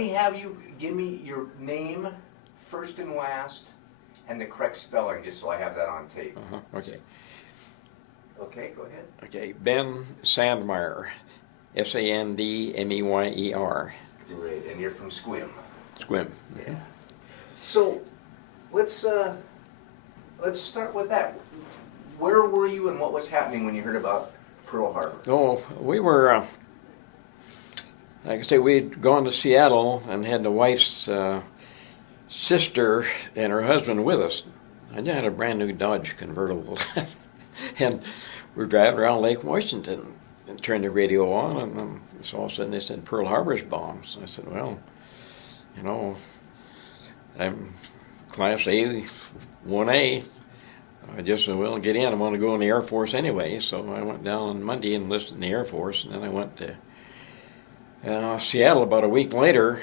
Let me have you give me your name, first and last, and the correct spelling, just so I have that on tape. Okay. Okay, go ahead. Okay, Ben Sandmeyer, Sandmeyer. Great, and you're from Squim. Squim. Yeah. So, let's start with that. Where were you and what was happening when you heard about Pearl Harbor? Oh, we were, like I say, we'd gone to Seattle and had the wife's sister and her husband with us. I had a brand new Dodge convertible. And we're driving around Lake Washington and turned the radio on, and so all of a sudden they said Pearl Harbor's bombed. So I said, well, you know, I'm Class A, 1A. I just said, well, get in. I want to go in the Air Force anyway. So I went down on Monday and enlisted in the Air Force, and then I went to Seattle about a week later.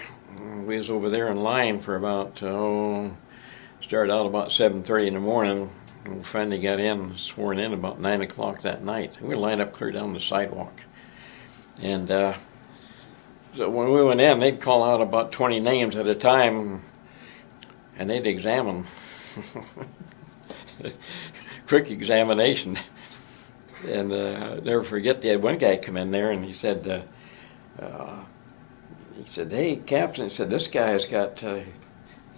We was over there in line for about, started out about 7:30 in the morning. And we finally got sworn in about 9 o'clock that night. We lined up clear down the sidewalk. And so when we went in, they'd call out about 20 names at a time, and they'd examine. Quick examination. And I'll never forget, they had one guy come in there, and he said, hey, Captain, he said, this guy's got,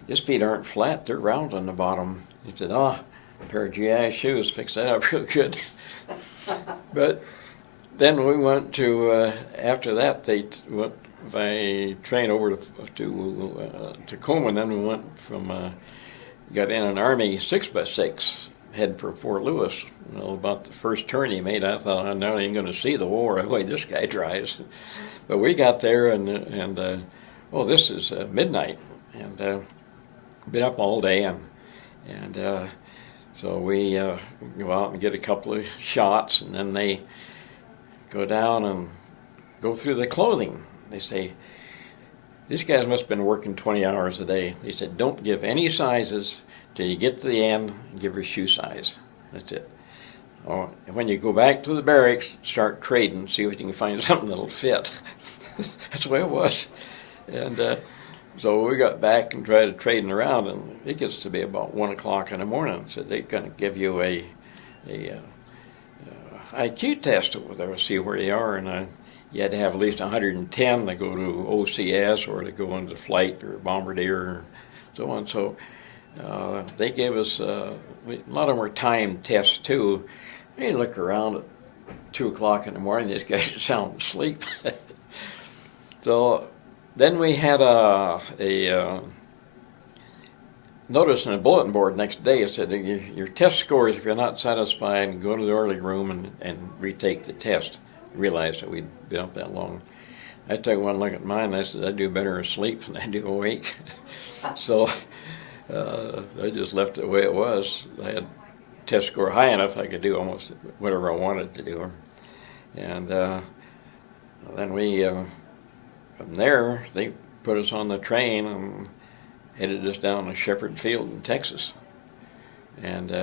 his feet aren't flat, they're round on the bottom. He said, a pair of GI shoes, fix that up real good. But then we went to, after that, they went by train over to Tacoma, and then we went from, got in an Army 6x6, head for Fort Lewis. Well, about the first turn he made, I thought, I'm not even going to see the war, the way this guy drives. But we got there, and this is midnight, and been up all day, and so we go out and get a couple of shots, and then they go down and go through the clothing. They say, these guys must have been working 20 hours a day. They said, don't give any sizes till you get to the end and give her shoe size. That's it. Oh, and when you go back to the barracks, start trading, see if you can find something that'll fit. That's the way it was. And so we got back and tried trading around, and it gets to be about 1 o'clock in the morning. So they're going to give you a IQ test over there to see where you are, and you had to have at least 110 to go to OCS or to go into flight or bombardier or so on. So they gave us, a lot of them were timed tests too. You look around at 2 o'clock in the morning, these guys are sound asleep. So then we had a notice in a bulletin board next day. It said, your test scores, if you're not satisfied, go to the early room and retake the test. I realized that we'd been up that long. I took one look at mine, and I said, I do better asleep than I do awake. So I just left it the way it was. I had test score high enough I could do almost whatever I wanted to do. And then we, from there, they put us on the train and headed us down to Shepherd Field in Texas. And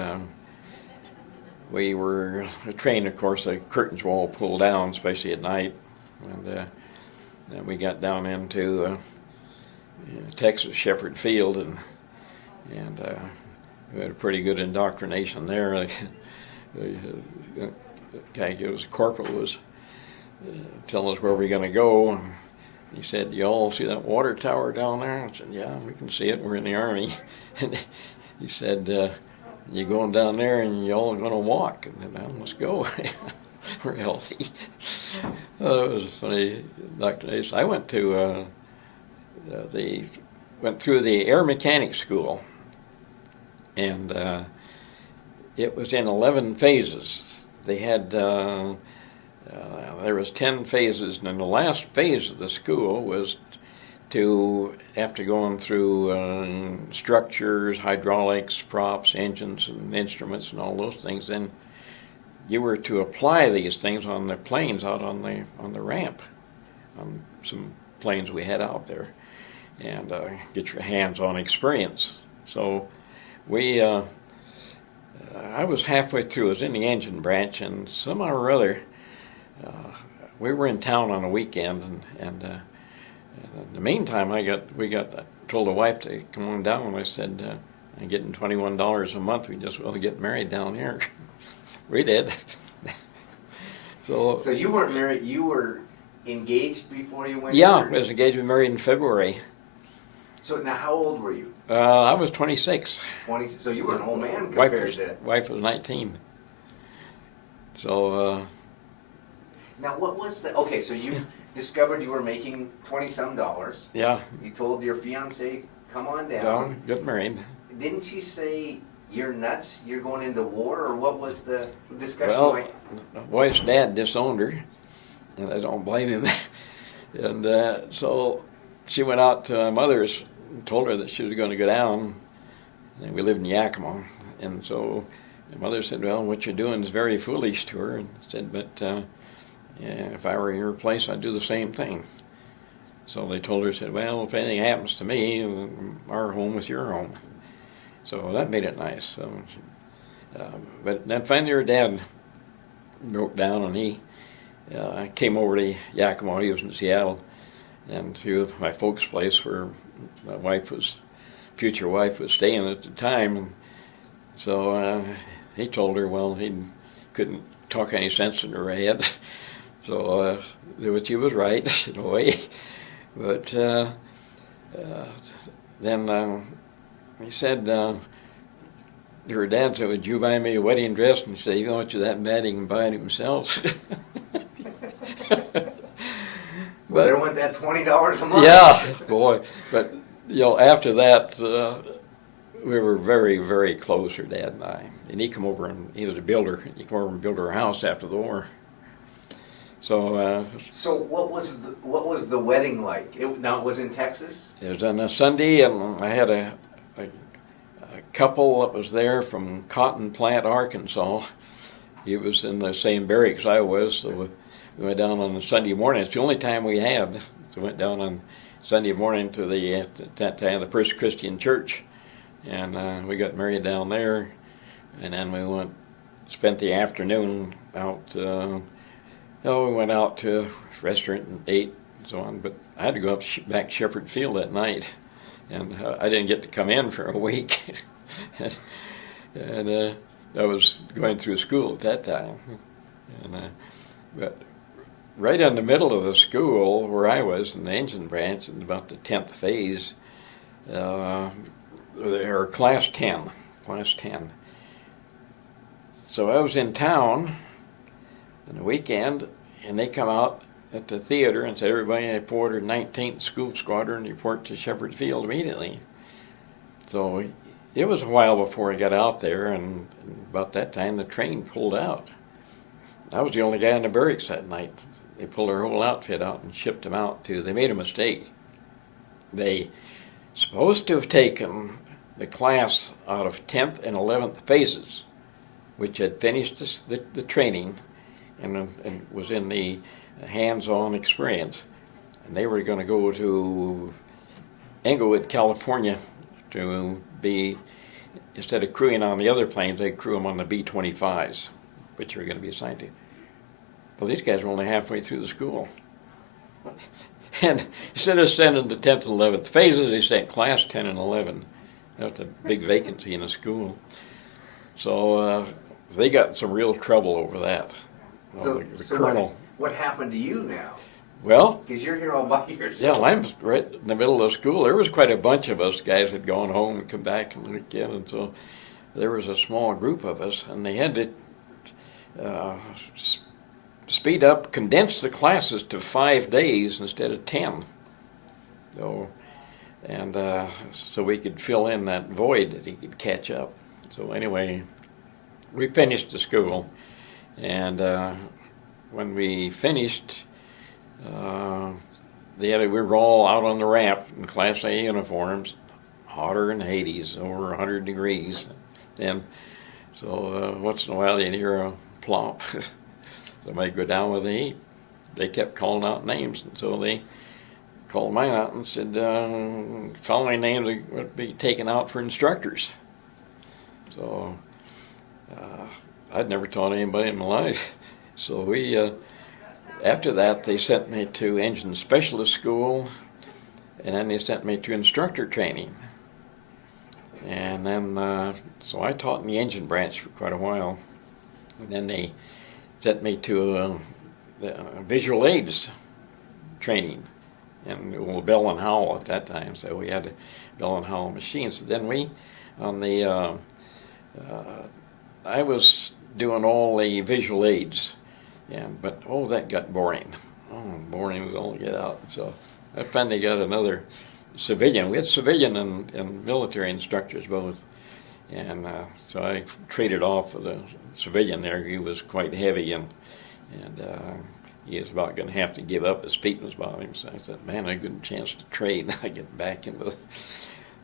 we were, the train, of course, the curtains were all pulled down, especially at night. And then we got down into Texas, Shepherd Field, and we had a pretty good indoctrination there. The guy who was a corporal was telling us where we're going to go. And he said, you all see that water tower down there? I said, yeah, we can see it. We're in the Army. And he said, you're going down there and you all are going to walk. And then, let's go. We're healthy. It was a funny indoctrination. I went to went through the air mechanics school, and it was in 11 phases. They had there was 10 phases, and then the last phase of the school was to, after going through structures, hydraulics, props, engines, and instruments, and all those things, then you were to apply these things on the planes out on the ramp, on some planes we had out there, and get your hands-on experience. So we, I was halfway through. I was in the engine branch, and somehow or other, we were in town on a weekend, and In the meantime, we told the wife to come on down, and I said, I'm getting $21 a month. We just want to get married down here. We did. So you weren't married. You were engaged before you went. Yeah, here? I was engaged and married in February. So now, how old were you? I was 26. 20. So you were an old man compared to. Wife was 19. So. Now, what was the? Okay, so you discovered you were making $20-some. Yeah. You told your fiance, "Come on down." Down, get married. Didn't she say, "You're nuts. You're going into war," or what was the discussion Well, like? the wife's dad disowned her, and I don't blame him. And so she went out to my mother's and told her that she was going to go down. And we lived in Yakima, and so my mother said, "Well, what you're doing is very foolish," to her, and said, "But yeah, if I were in your place, I'd do the same thing." So they told her, said, "Well, if anything happens to me, our home is your home." So that made it nice. So, but then finally her dad broke down, and he came over to Yakima. He was in Seattle, and to my folks' place where my future wife was staying at the time. And so he told her, well, he couldn't talk any sense into her head. So which he was right in a way. But then he said, her dad said, "Would you buy me a wedding dress?" And he said, "You know what, you're that bad, he can buy it himself." Well, there went that $20 a month. Yeah, boy. But, after that, we were very, very close, her dad and I. And he come over, and he was a builder. He came over and built her house after the war. So. So what was the wedding like? Now it was in Texas. It was on a Sunday, and I had a couple that was there from Cotton Plant, Arkansas. He was in the same barracks I was, so we went down on a Sunday morning. It's the only time we had. So we went down on Sunday morning to the First Christian Church, and we got married down there. And then we spent the afternoon out. We went out to a restaurant and ate and so on. But I had to go back Shepherd Field that night, and I didn't get to come in for a week. and I was going through school at that time. But right in the middle of the school where I was in the engine branch, in about the 10th phase, or class 10. So I was in town on the weekend, and they come out at the theater and said, "Everybody report to 19th School Squadron, report to Shepherd Field immediately." So it was a while before I got out there, and about that time the train pulled out. I was the only guy in the barracks that night. They pulled their whole outfit out and shipped them out they made a mistake. They supposed to have taken the class out of 10th and 11th phases, which had finished the training and was in the hands-on experience. And they were going to go to Englewood, California to be, instead of crewing on the other planes, they'd crew them on the B-25s, which they were going to be assigned to. Well, these guys were only halfway through the school. And instead of sending the 10th and 11th phases, they sent class 10 and 11. That's a big vacancy in the school. So they got in some real trouble over that. So, the so colonel. what happened to you now? Well, because you're here all by yourself. Yeah, I'm right in the middle of school. There was quite a bunch of us guys had gone home and come back and look in, and so there was a small group of us, and they had to speed up, condense the classes to 5 days instead of 10. So, and so we could fill in that void that he could catch up. So anyway, we finished the school, and when we finished, we were all out on the ramp in Class A uniforms, hotter than Hades, over 100 degrees. And so once in a while you'd hear a plop. Somebody go down with the heat. They kept calling out names, and so they called mine out and said, following names would be taken out for instructors. So I'd never taught anybody in my life. So after that, they sent me to engine specialist school, And then they sent me to instructor training. And then, so I taught in the engine branch for quite a while. And then they sent me to visual aids training. And well, Bell and Howell at that time, so we had a Bell and Howell machines. So then we, on the, I was doing all the visual aids, but that got boring. Oh, boring was all get out. So I finally got another civilian. We had civilian and military instructors both, and so I traded off with a civilian there. He was quite heavy, and he was about going to have to give up. His feet was bothering him. So I said, man, I had a good chance to trade. I get back into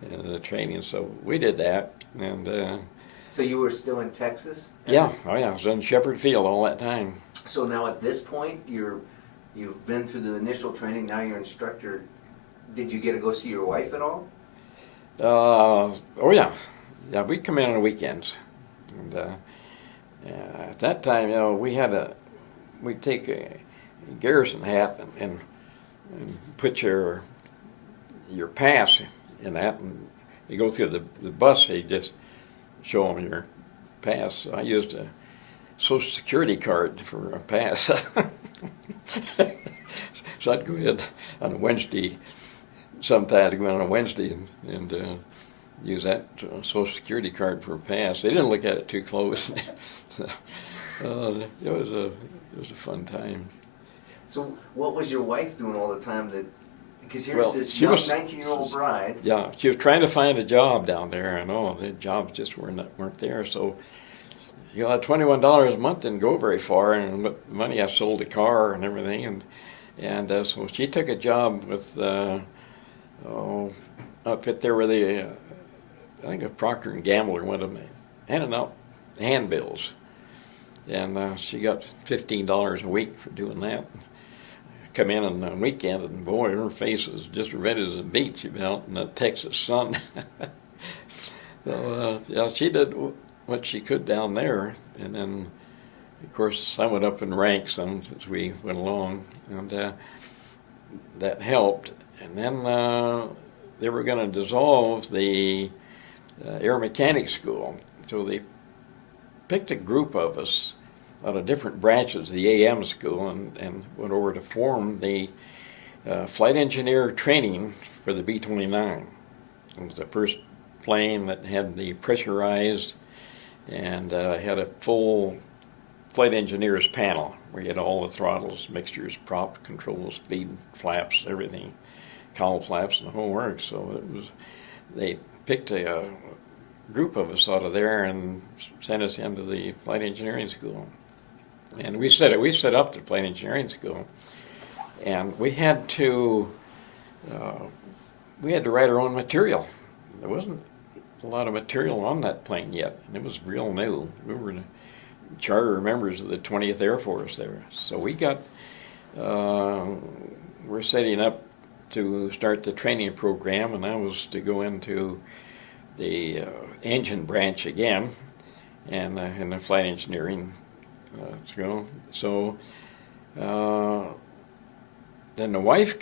the training. So we did that, and. So you were still in Texas? Yeah, I was in Shepherd Field all that time. So now at this point, you've been through the initial training. Now you're instructor. Did you get to go see your wife at all? Yeah. We'd come in on the weekends, and at that time, we'd take a garrison hat and put your pass in that, and you go through the bus. They just show them your pass. So I used a Social Security card for a pass. So I'd go in on a Wednesday. Sometimes I'd go in on a Wednesday and use that Social Security card for a pass. They didn't look at it too close. So, it was a fun time. So what was your wife doing all the time? Because here's this young 19-year-old bride. Yeah, she was trying to find a job down there, and the jobs just weren't there. So, $21 a month didn't go very far, and with money I sold a car and everything, and so she took a job with outfit there where I think a Procter and Gamble or one of them handing out handbills, and she got $15 a week for doing that. Come in on the weekend, and boy, her face was just red as a beet. She'd been out in the Texas sun. So, she did what she could down there, and then, of course, I went up in ranks as we went along, and that helped. And then they were going to dissolve the air mechanics school, so they picked a group of us out of different branches of the AM school and went over to form the flight engineer training for the B-29. It was the first plane that had the pressurized and had a full flight engineer's panel where you had all the throttles, mixtures, prop, controls, speed, flaps, everything, cowl flaps, and the whole works. So they picked a group of us out of there and sent us into the flight engineering school. And we set up the flight engineering school, and we had to write our own material. There wasn't a lot of material on that plane yet, and it was real new. We were the charter members of the 20th Air Force there, so we're setting up to start the training program, and I was to go into the engine branch again, and in the flight engineering. So then the wife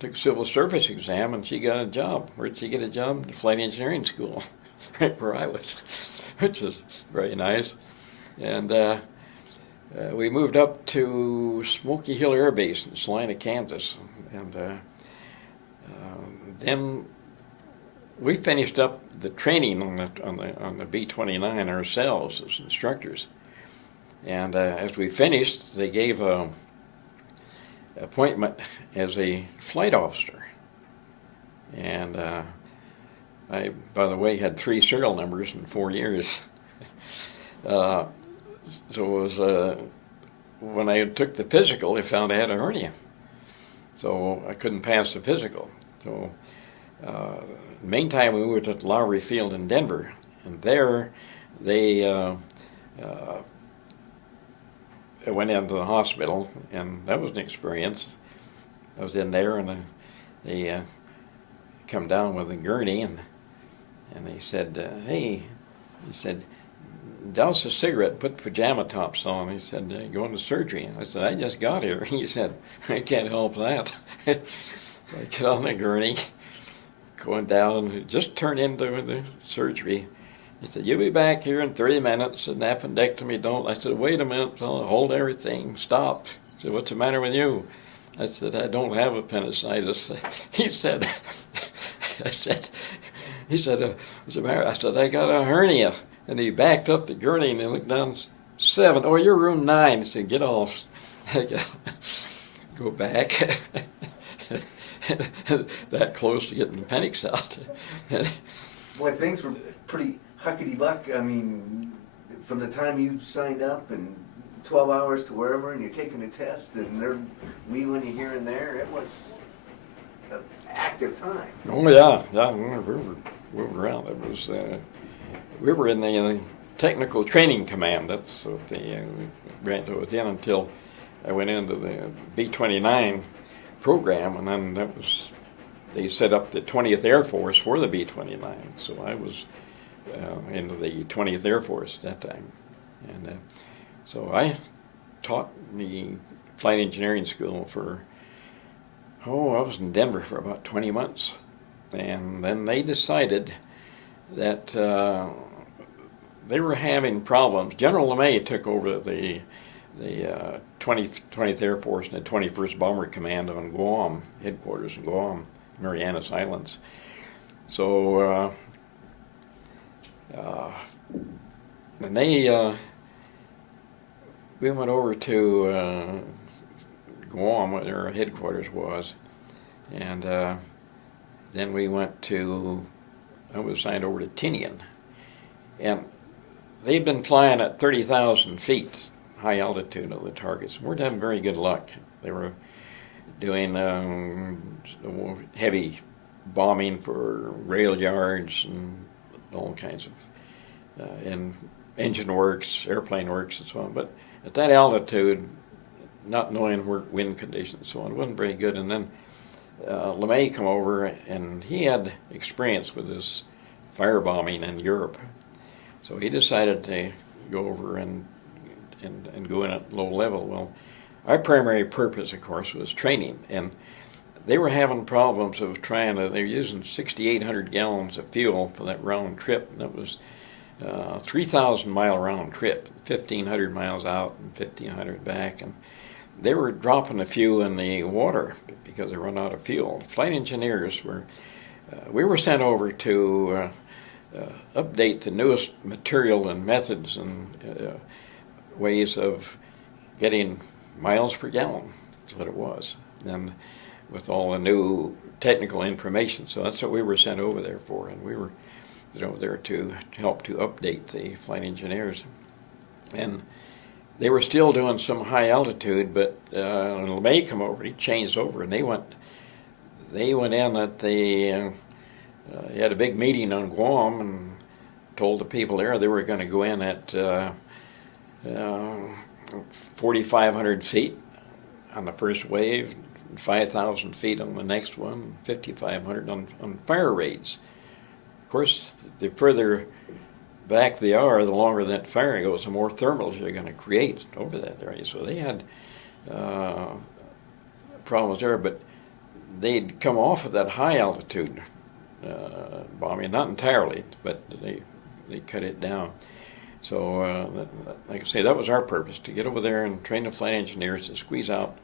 took a civil service exam, and she got a job. Where'd she get a job? The flight engineering school, right where I was, which is very nice. And we moved up to Smoky Hill Air Base in Salina, Kansas, and then we finished up the training on the B-29 ourselves as instructors. And as we finished, they gave an appointment as a flight officer. And I, by the way, had 3 serial numbers in 4 years. So it was when I took the physical, they found I had a hernia. So I couldn't pass the physical. So meantime, we moved to Lowry Field in Denver, and there they I went into the hospital, and that was an experience. I was in there, and they come down with a gurney, and they said, "Hey," he said, "douse a cigarette and put the pajama tops on." He said, "Going to surgery." I said, "I just got here." He said, "I can't help that." So I get on the gurney, going down, just turned into the surgery. He said, "You'll be back here in 30 minutes, an appendectomy, don't." I said, "Wait a minute, fella, hold everything, stop." He said, "What's the matter with you?" I said, "I don't have appendicitis." He said, "What's the matter?" I said, "I got a hernia." And he backed up the gurney and he looked down, 7. "Oh, you're room 9. He said, "Get off." Go back. That close to getting the appendix out. Boy, things were pretty huckety-buck. I mean, from the time you signed up and 12 hours to wherever, and you're taking a test, and they're wheeling you here and there, it was an active time. Oh yeah, we were around. It was we were in the technical training command. That's what they ran to it in until I went into the B-29 program, and then they set up the 20th Air Force for the B-29. So I was into the 20th Air Force at that time, and so I taught in the flight engineering school for I was in Denver for about 20 months, and then they decided that they were having problems. General LeMay took over the 20th Air Force and the 21st Bomber Command on Guam, headquarters in Guam, Marianas Islands. So, and we went over to Guam, where their headquarters was, and then we went to, I was assigned over to Tinian, and they'd been flying at 30,000 feet, high altitude of the targets. We weren't having very good luck. They were doing heavy bombing for rail yards and all kinds of, and engine works, airplane works, and so on. But at that altitude, not knowing wind conditions and so on, it wasn't very good. And then LeMay come over, and he had experience with this firebombing in Europe. So he decided to go over and go in at low level. Well, our primary purpose, of course, was training, and they were having problems of they were using 6,800 gallons of fuel for that round trip, and it was 3,000 mile round trip, 1,500 miles out and 1,500 back, and they were dropping a few in the water because they run out of fuel. Flight engineers we were sent over to update the newest material and methods and ways of getting miles per gallon. That's what it was, and with all the new technical information. So that's what we were sent over there for, and we were over there to help to update the flight engineers. And they were still doing some high altitude, but when LeMay come over, he changed over, and they went in at the he had a big meeting on Guam and told the people there they were going to go in at 4,500 feet on the first wave, 5,000 feet on the next one, 5,500 on fire raids. Of course, the further back they are, the longer that fire goes, the more thermals you're going to create over that area. So they had problems there, but they'd come off of that high altitude bombing, not entirely, but they cut it down. So, like I say, that was our purpose, to get over there and train the flight engineers to squeeze out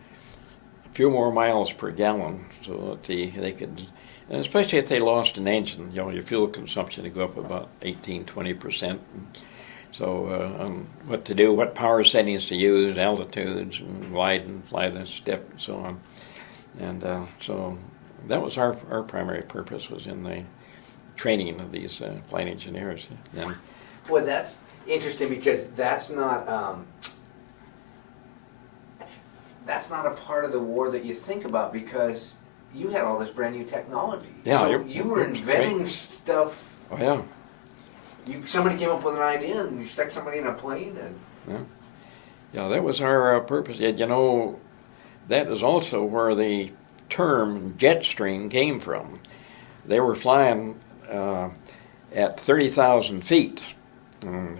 a few more miles per gallon so that they could, and especially if they lost an engine, your fuel consumption would go up about 18-20%. So on what to do, what power settings to use, altitudes, and glide and fly the step, and so on. And so that was our primary purpose, was in the training of these flight engineers. And, well, that's interesting, because that's not a part of the war that you think about, because you had all this brand new technology. Yeah, so you were inventing stuff. Oh yeah. Somebody came up with an idea, and you stuck somebody in a plane, and yeah, that was our purpose. Yet, that is also where the term jet stream came from. They were flying at 30,000 feet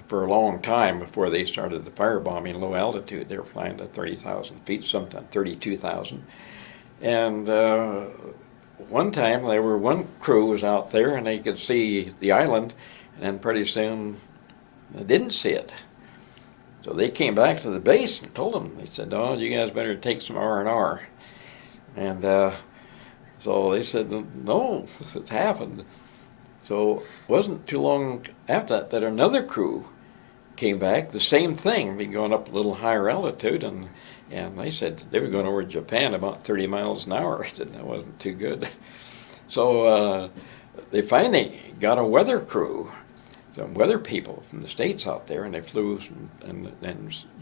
for a long time before they started the firebombing low altitude. They were flying to 30,000 feet, sometimes 32,000. And one time one crew was out there and they could see the island, and then pretty soon they didn't see it. So they came back to the base and told them. They said, "Oh, you guys better take some R&R." And so they said, "No, it's happened." So it wasn't too long after that another crew came back, the same thing, be going up a little higher altitude, and they said they were going over Japan about 30 miles an hour. I said that wasn't too good. So they finally got a weather crew, some weather people from the States out there, and they flew, and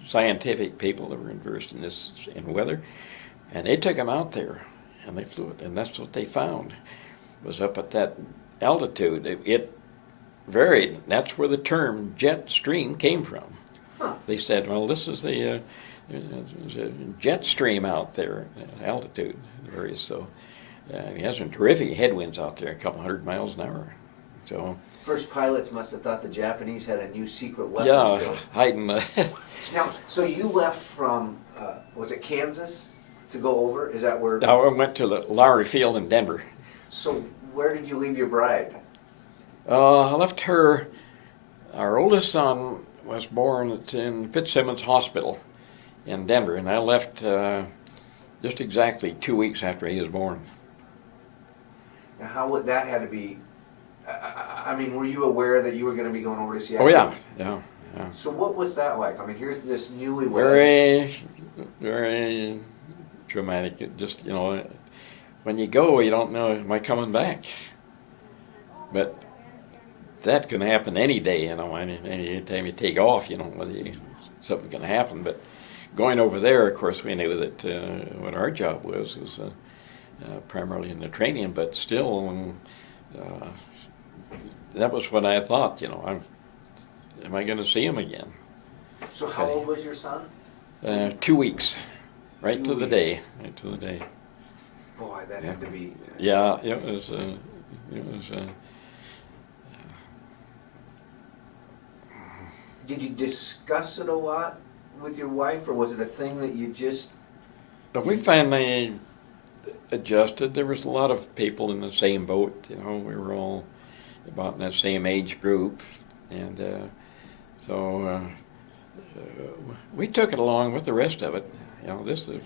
scientific people that were versed in weather, and they took them out there, and they flew it, and that's what they found, was up at that altitude. It varied. That's where the term jet stream came from. Huh. They said, well, this is the there's a jet stream out there at altitude. Varies. So he has some terrific headwinds out there, a couple hundred miles an hour. So First pilots must have thought the Japanese had a new secret weapon. yeah, built. hiding. Now, so you left from, was it Kansas to go over? Is that where? I went to the Lowry Field in Denver. So where did you leave your bride? I left her. Our oldest son was born in Fitzsimmons Hospital in Denver, and I left just exactly 2 weeks after he was born. Now, how would that had to be? I mean, were you aware that you were going to be going over to Seattle? Oh yeah. So what was that like? I mean, here's this newlywed. Very, very dramatic. It just, when you go, you don't know, am I coming back? But that can happen any day, any time you take off, whether something's going to happen. But going over there, of course, we knew that what our job was primarily in the training, but still, that was what I thought, am I going to see him again? So how old was your son? 2 weeks, right 2 to the weeks. day, right to the day. Boy, that had to be. Yeah, it was. Did you discuss it a lot with your wife, or was it a thing that you just? But we finally adjusted. There was a lot of people in the same boat. We were all about in that same age group, and so we took it along with the rest of it. This is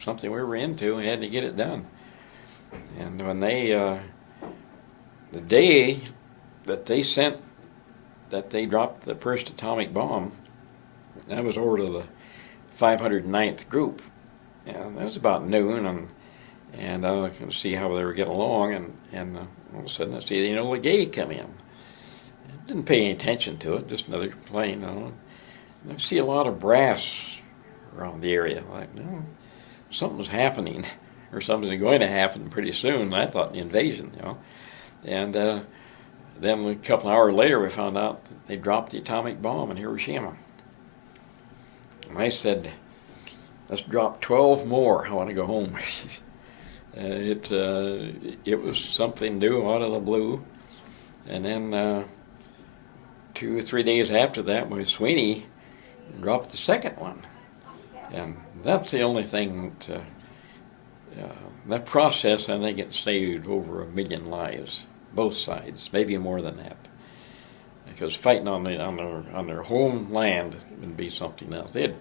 something we were into. We had to get it done. And when the day that they dropped the first atomic bomb, I was over to the 509th group, and that was about noon, and I was going to see how they were getting along, and all of a sudden I see the Enola Gay come in. I didn't pay any attention to it, just another plane. And I see a lot of brass around the area. Like, no, something's happening, or something's going to happen pretty soon. I thought the invasion, and then a couple of hours later, we found out that they dropped the atomic bomb in Hiroshima. And I said, let's drop 12 more. I want to go home. It was something new out of the blue. And then 2 or 3 days after that, my Sweeney dropped the second one. And that's the only thing that process, I think it saved over 1 million lives. Both sides, maybe more than that, because fighting on their homeland would be something else. They had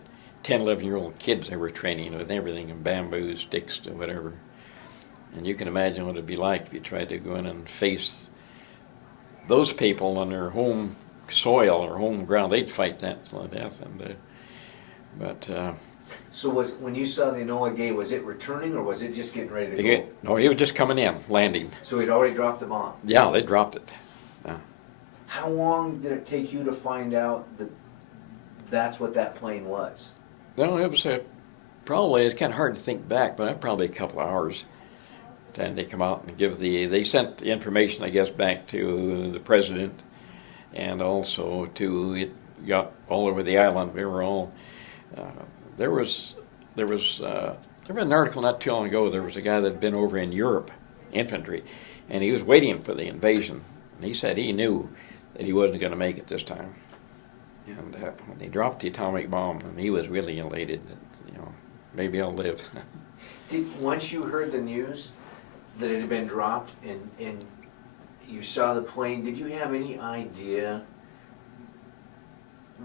10, 11-year-old kids they were training with everything, and bamboo sticks to whatever, and you can imagine what it'd be like if you tried to go in and face those people on their home soil or home ground. They'd fight that to death, So when you saw the Enola Gay, was it returning or was it just getting ready to go? No, he was just coming in, landing. So he'd already dropped the bomb? Yeah, they dropped it. How long did it take you to find out that that's what that plane was? No, it was probably, it's kind of hard to think back, but probably a couple of hours. Then they come out and they sent the information, I guess, back to the president, and also it got all over the island. We were all, there was an article not too long ago. There was a guy that had been over in Europe, infantry, and he was waiting for the invasion. And he said he knew that he wasn't going to make it this time. And when they dropped the atomic bomb, and he was really elated that maybe I'll live. Once you heard the news, that it had been dropped, and you saw the plane, did you have any idea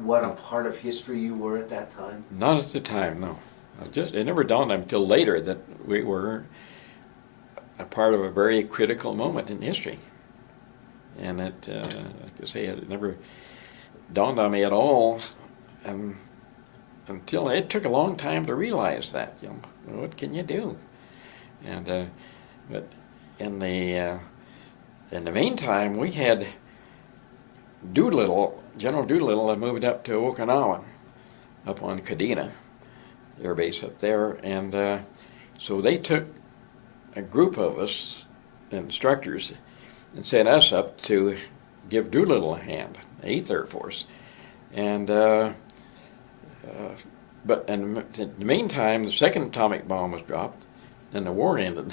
what a part of history you were at that time? Not at the time, no. It never dawned on me until later that we were a part of a very critical moment in history. And it, like I say, it never dawned on me at all until it took a long time to realize that. You know, what can you do? And but in the meantime, we had General Doolittle had moved up to Okinawa, up on Kadena Air Base up there, and so they took a group of us, instructors, and sent us up to give Doolittle a hand, the 8th Air Force. And but in the meantime, the second atomic bomb was dropped, and the war ended.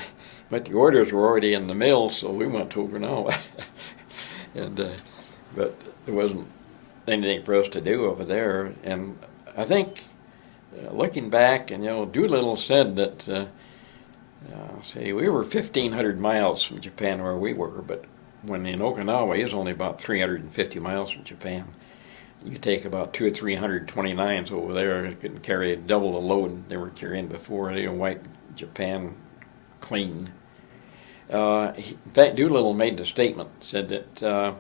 But the orders were already in the mail, so we went to Okinawa. And but there wasn't anything for us to do over there. And I think, looking back, and Doolittle said that, say, we were 1,500 miles from Japan where we were, but when in Okinawa, he was only about 350 miles from Japan. You could take about 200 or 329s over there. It couldn't carry double the load they were carrying before. They wiped Japan clean. In fact, Doolittle made the statement, said that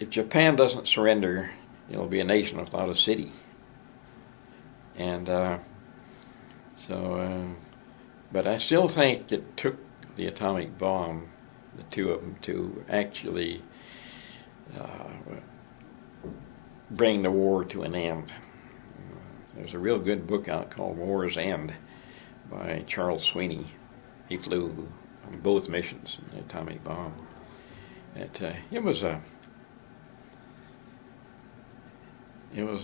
if Japan doesn't surrender, it'll be a nation without a city. And but I still think it took the atomic bomb, the two of them, to actually bring the war to an end. There's a real good book out called War's End by Charles Sweeney. He flew on both missions in the atomic bomb. It was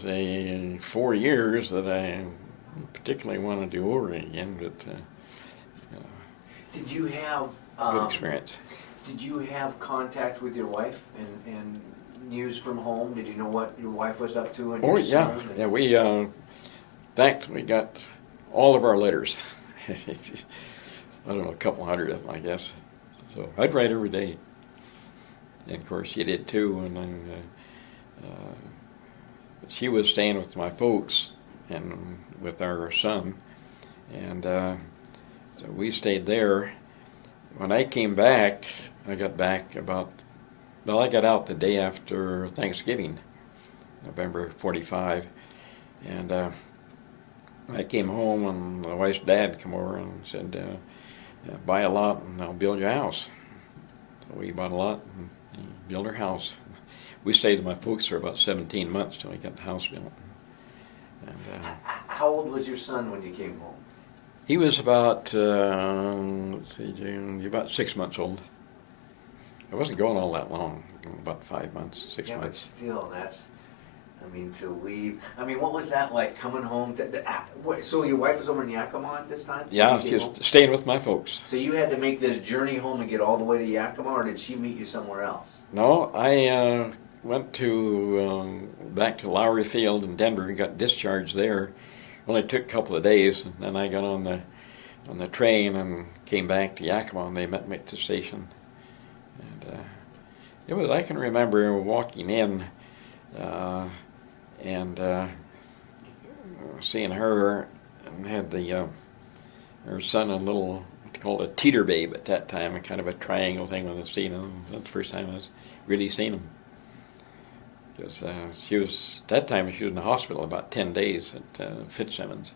a 4 years that I particularly want to do over again, but did you have good experience. Did you have contact with your wife and news from home? Did you know what your wife was up to and your son? Yeah. We in fact we got all of our letters. I don't know, a couple hundred of them, I guess. So I'd write every day, and of course she did too. And then she was staying with my folks and with our son, and so we stayed there. When I came back, I got out the day after Thanksgiving, November 45, and I came home, and my wife's dad came over and said, buy a lot and I'll build you a house. So we bought a lot and built our house. We stayed with my folks for about 17 months till we got the house built. And, how old was your son when you came home? He was about, about 6 months old. I wasn't going all that long, about 5 months, 6 months. But still, to leave. What was that like, coming home? So your wife was over in Yakima at this time? Yeah, she was staying with my folks. So you had to make this journey home and get all the way to Yakima, or did she meet you somewhere else? No, I went back to Lowry Field in Denver and got discharged there. Only took a couple of days, and then I got on the train and came back to Yakima, and they met me at the station. And I can remember walking in and seeing her, and had her son, a little, called a teeter babe at that time, a kind of a triangle thing with a seat in him. That's the first time I was really seen him. Because she was in the hospital about 10 days at Fitzsimmons.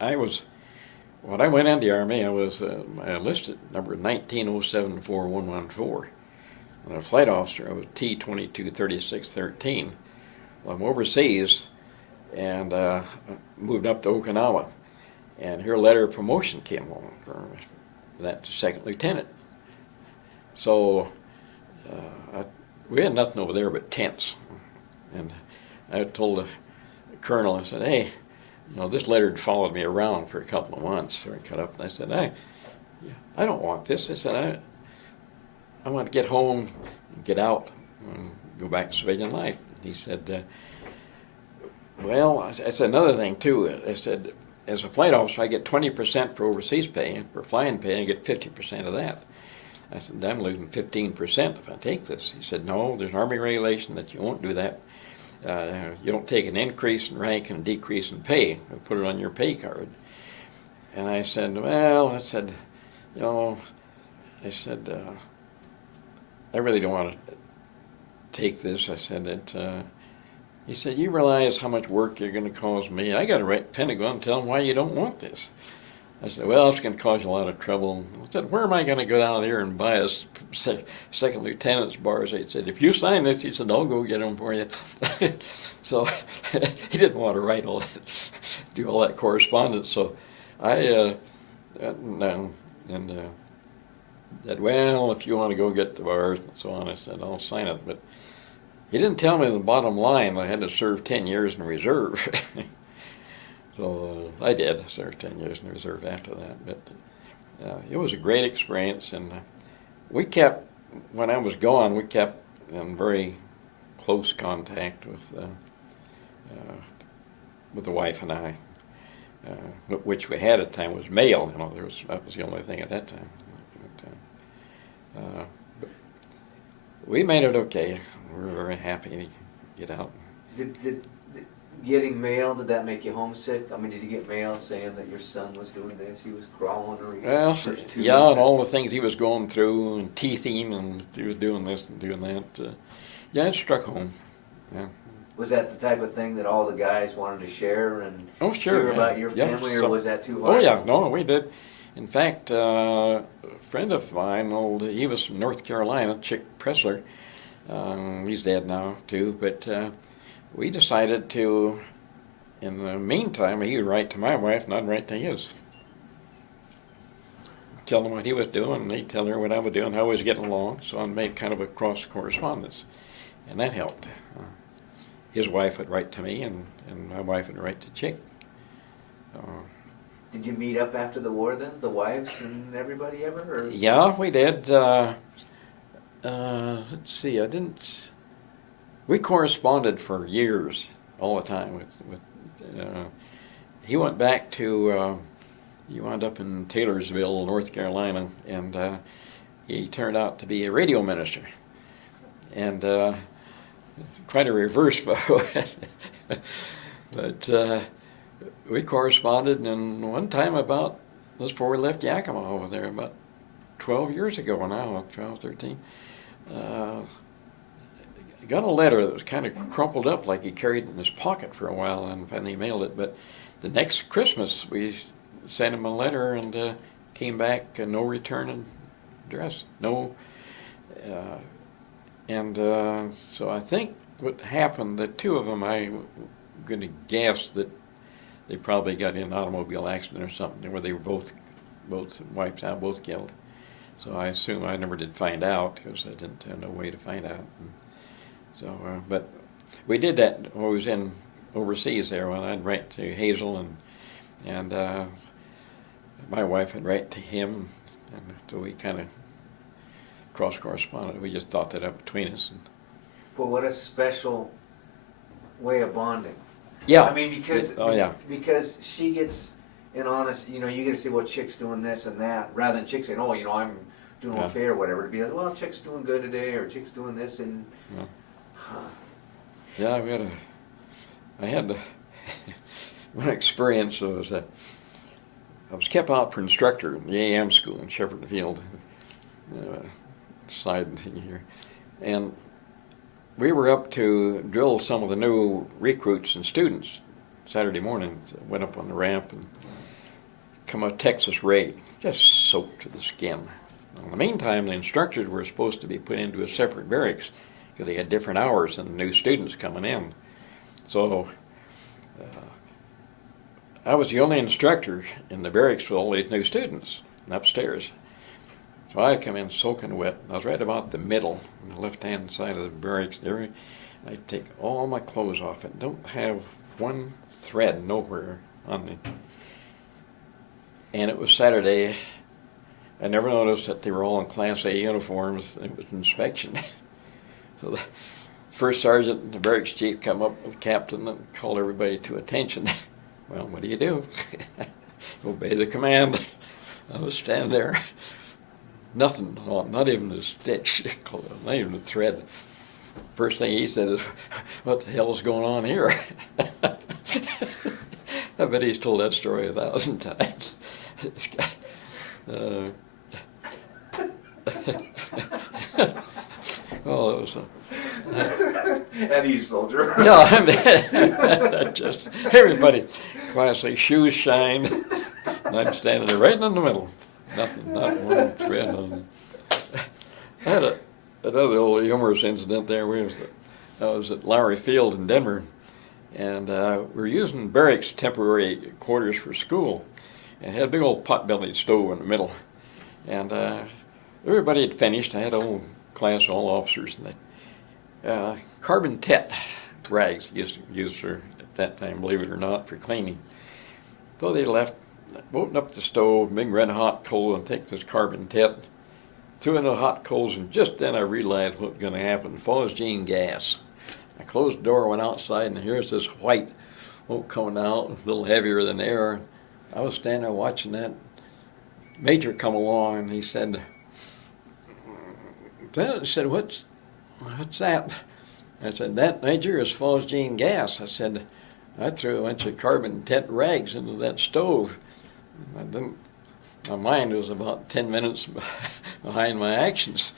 And when I went into the Army, I was I enlisted number 19074-114. And a flight officer, I was T-223613. Well, I'm overseas and moved up to Okinawa. And her letter of promotion came along for that to second lieutenant. So we had nothing over there but tents. And I told the colonel, I said, hey, this letter had followed me around for a couple of months. So I cut up and I said, I don't want this. I said, I want to get home and get out and go back to civilian life. He said, well, I said another thing too. I said, as a flight officer, I get 20% for overseas pay, and for flying pay, I get 50% of that. I said, I'm losing 15% if I take this. He said, no, there's an Army regulation that you won't do that. You don't take an increase in rank and a decrease in pay. You put it on your pay card. And I said, well, I said, you know, I said, I really don't want to take this. I said that. He said, you realize how much work you're going to cause me? I got to write Pentagon and tell them why you don't want this. I said, well, it's going to cause you a lot of trouble. I said, where am I going to go down here and buy a second lieutenant's bars? He said, if you sign this, he said, I'll go get them for you. So he didn't want to write all that, do all that correspondence. So I said, well, if you want to go get the bars and so on, I said, I'll sign it. But he didn't tell me the bottom line. I had to serve 10 years in reserve. So I did. I served 10 years in reserve after that. But it was a great experience. And we kept, when I was gone, we kept in very close contact with the wife and I, which we had at the time was mail. You know, that was the only thing at that time. But we made it okay. We were very happy to get out. Did getting mail, did that make you homesick? I mean, did you get mail saying that your son was doing this, he was crawling, or he Well, was yeah, and all the things he was going through, and teething, and he was doing this and doing that. Yeah, it struck home. Yeah. Was that the type of thing that all the guys wanted to share and sure, hear yeah. about your family, or was that too hard? Oh, yeah, no, we did. In fact, a friend of mine, he was from North Carolina, Chick Pressler. He's dead now, too, but we decided to, in the meantime, he would write to my wife and I'd write to his. Tell him what he was doing, and he'd tell her what I was doing, how I was getting along, so I made kind of a cross correspondence, and that helped. His wife would write to me, and my wife would write to Chick. Did you meet up after the war then, the wives and everybody ever? Or? Yeah, we did. Let's see, we corresponded for years, all the time. He went back to, he wound up in Taylorsville, North Carolina, and he turned out to be a radio minister. And quite a reverse fellow. But we corresponded, and one time about, this before we left Yakima over there, about 12 years ago now, 12, 13, got a letter that was kind of crumpled up like he carried it in his pocket for a while, and finally mailed it. But the next Christmas, we sent him a letter, and came back, no return address, no. So I think what happened, the two of them, I'm going to guess that they probably got in an automobile accident or something where they were both wiped out, both killed. So I assume I never did find out, because I didn't have no way to find out. And so, but we did that when I was overseas there, when I'd write to Hazel, and my wife would write to him, and so we kind of cross-corresponded. We just thought that up between us. But what a special way of bonding. Yeah. I mean, because yeah. because she gets an honest, you get to see what Chick's doing this and that, rather than Chick saying, oh, I'm doing okay or whatever. To be like, well, Chick's doing good today, or Chick's doing this, and yeah, I had one experience. Was I was kept out for instructor in the AM school in Shepherd Field. Side thing here, and we were up to drill some of the new recruits and students Saturday morning. Went up on the ramp and come a Texas raid, just soaked to the skin. In the meantime, the instructors were supposed to be put into a separate barracks because they had different hours than the new students coming in. So I was the only instructor in the barracks with all these new students upstairs. So I come in soaking wet. I was right about the middle, on the left-hand side of the barracks there. I take all my clothes off and don't have one thread nowhere on me. And it was Saturday. I never noticed that they were all in Class A uniforms. It was inspection. So the first sergeant and the barracks chief come up with the captain and called everybody to attention. Well, what do? Obey the command. I was standing there, nothing, not even a stitch, not even a thread. First thing he said is, "What the hell is going on here?" I bet he's told that story 1,000 times. Oh, it was Eddie soldier. yeah, I mean, just everybody, classy, shoes shine, and I'm standing there right in the middle. Nothing, not one thread. I had another little humorous incident there. I was at Lowry Field in Denver, and we were using barracks temporary quarters for school, and had a big old pot-bellied stove in the middle. And everybody had finished. I had a whole class, all officers, and carbon tet rags used for at that time, believe it or not, for cleaning. So they left, opened up the stove, big red hot coal, and take this carbon tet, threw it in the hot coals, and just then I realized what was going to happen. Phosgene gas. I closed the door, went outside, and here's this white smoke coming out, a little heavier than air. I was standing there watching that major come along, and he said, "What's that?" I said, "That, Major, is phosgene gas." I said, "I threw a bunch of carbon tet rags into that stove." My mind was about 10 minutes behind my actions.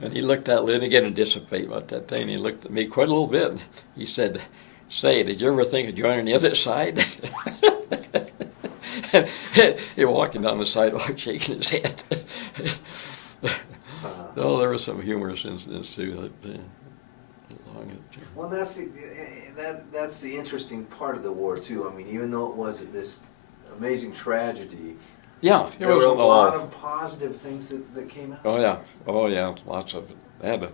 And he looked at it again and dissipate about that thing. He looked at me quite a little bit. He said, "Say, did you ever think of joining the other side?" He walking down the sidewalk shaking his head. Oh, there were some humorous incidents too. Well, that's the interesting part of the war too. I mean, even though it was this amazing tragedy, yeah, there were a lot of positive things that came out. Oh yeah, lots of it. They had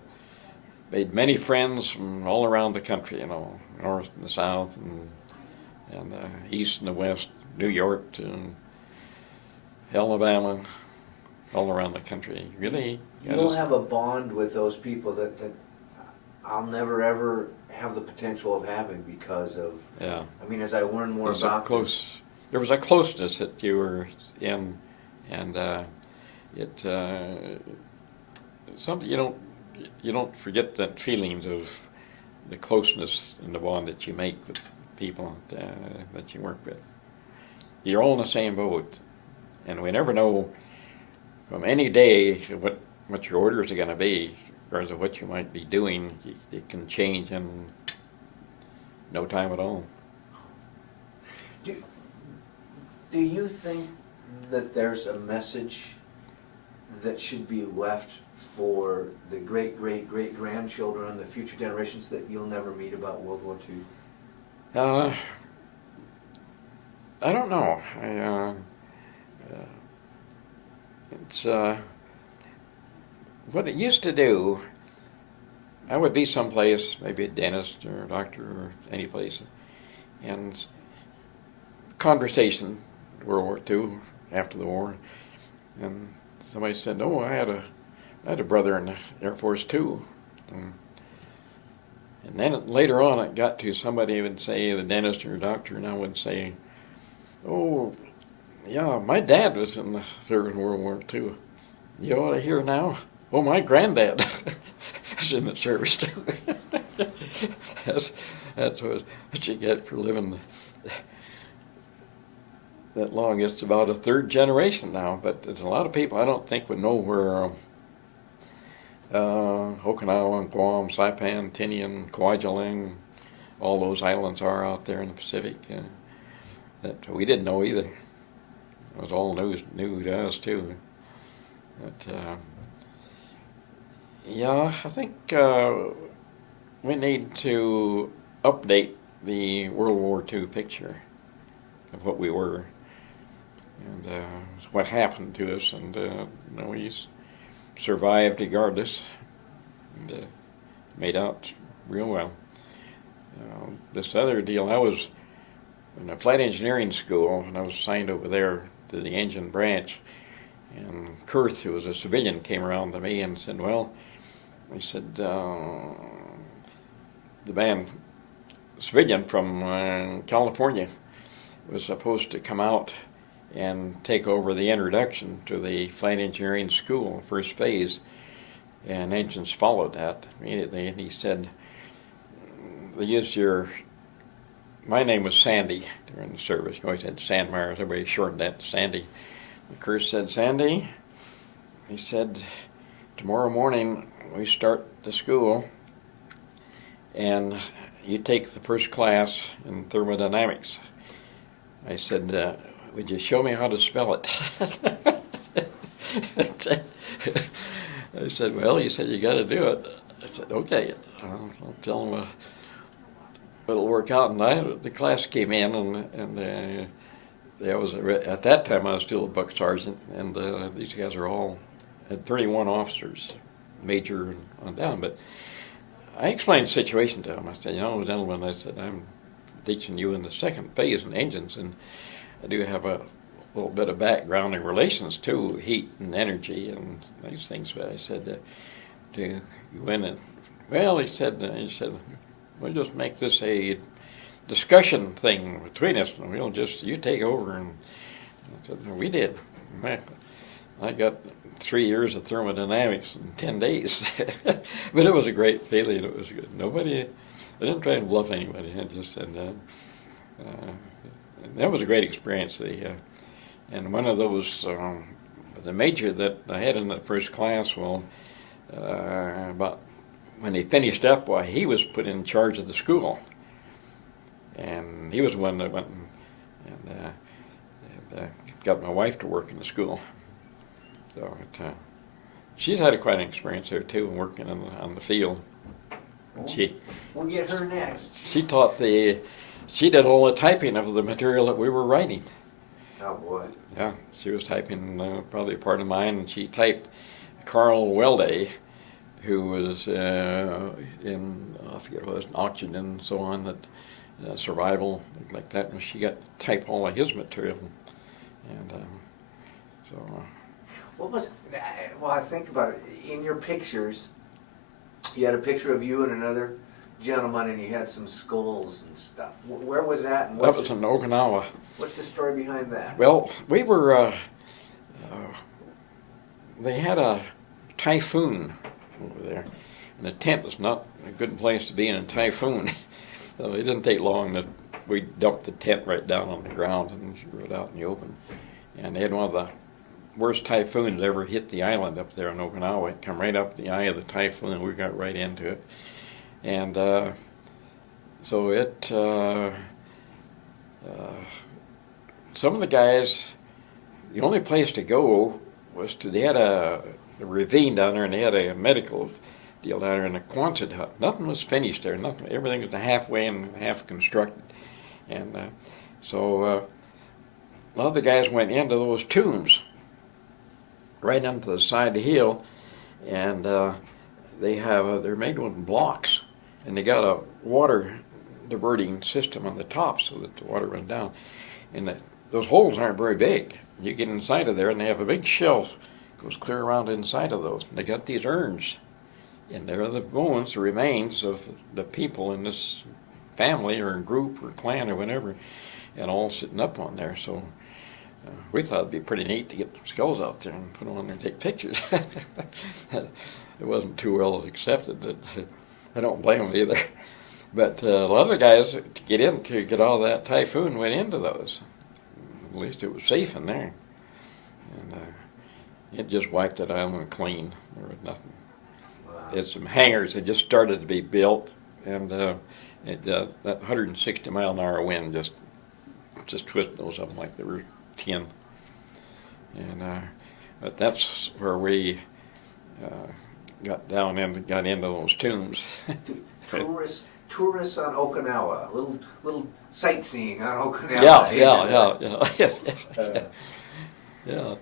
made many friends from all around the country. North and the south, and east and the west, New York to Alabama, all around the country. Really, you'll have a bond with those people that I'll never ever have the potential of having because of. Yeah. I mean, as I learn more about there was a closeness that you were in, and something you don't forget that feelings of the closeness and the bond that you make with people that you work with. You're all in the same boat, and we never know from any day what your orders are going to be, regardless of what you might be doing. It can change in no time at all. Do you think that there's a message that should be left for the great-great-great-grandchildren and the future generations that you'll never meet about World War II? I don't know. It's what it used to do. I would be someplace, maybe a dentist or a doctor or any place, and conversation, World War II, after the war, and somebody said, "Oh, I had a brother in the Air Force too," and then later on it got to somebody would say, the dentist or doctor, and I would say, "Oh, yeah, my dad was in the Third World War II. You ought to hear now. Oh, my granddad was in the service too." That's what you get for living that long. It's about a third generation now, but there's a lot of people I don't think would know where Okinawa, Guam, Saipan, Tinian, Kwajalein, all those islands are out there in the Pacific. That we didn't know either. It was all new to us too. But yeah, I think we need to update the World War II picture of what we were and what happened to us, and we survived regardless and made out real well. This other deal, I was in a flight engineering school, and I was assigned over there to the engine branch, and Kurth, who was a civilian, came around to me and said, "Well," he said, "the man, civilian from California, was supposed to come out and take over the introduction to the flight engineering school, first phase, and engines followed that immediately. And he said, they used my name was Sandy during the service. He always had Sandmeyer, everybody shortened that to Sandy. The Curse said, Sandy, he said, tomorrow morning we start the school and you take the first class in thermodynamics. I said, would you show me how to spell it? I said, well, you said you got to do it. I said, okay, I'll tell him it'll work out. And the class came in, and at that time I was still a buck sergeant, and these guys had 31 officers, major on down. But I explained the situation to them. I said, gentlemen, I said, I'm teaching you in the second phase in engines, and I do have a little bit of background in relations to heat and energy and these things. But I said, do you win it? Well, he said, we'll just make this a discussion thing between us, and you take over. And I said, we did. I got 3 years of thermodynamics in 10 days. But it was a great feeling. It was good. I didn't try and bluff anybody. I just said, that was a great experience. And one of those, the major that I had in the first class, about when he finished up, he was put in charge of the school. And he was the one that went and got my wife to work in the school. So she's had quite an experience there too, working on the field. We'll get her next. She did all the typing of the material that we were writing. Oh boy. Yeah, she was typing probably a part of mine, and she typed Carl Welde, who was in, I forget what it was, oxygen and so on, that survival, like that, and she got to type all of his material. And What was, well, I think about it, in your pictures, you had a picture of you and another gentleman, and you had some skulls and stuff. Where was that? And that was in Okinawa. What's the story behind that? Well, we were, they had a typhoon over there, and the tent was not a good place to be in a typhoon. So it didn't take long that we dumped the tent right down on the ground and threw it out in the open. And they had one of the worst typhoons ever hit the island up there in Okinawa. It come right up the eye of the typhoon, and we got right into it. And so some of the guys, the only place to go was they had a ravine down there, and they had a medical deal down there in a Quonset hut. Nothing was finished there. Nothing. Everything was halfway and half constructed. And so a lot of the guys went into those tombs, right into the side of the hill, and they're made with blocks, and they got a water diverting system on the top so that the water runs down. And those holes aren't very big. You get inside of there, and they have a big shelf goes clear around inside of those. And they got these urns, and there are the bones, the remains of the people in this family or group or clan or whatever, and all sitting up on there. So we thought it'd be pretty neat to get the skulls out there and put them on there and take pictures. It wasn't too well accepted. I don't blame them either. But a lot of the guys to get all that typhoon went into those. At least it was safe in there. And it just wiped that island clean. There was nothing. Wow. There's some hangars that just started to be built, and that 160-mile-an-hour wind just twisted those up like they were tin. And but that's where we got into those tombs. Tourists on Okinawa, little sightseeing on Okinawa. Yeah.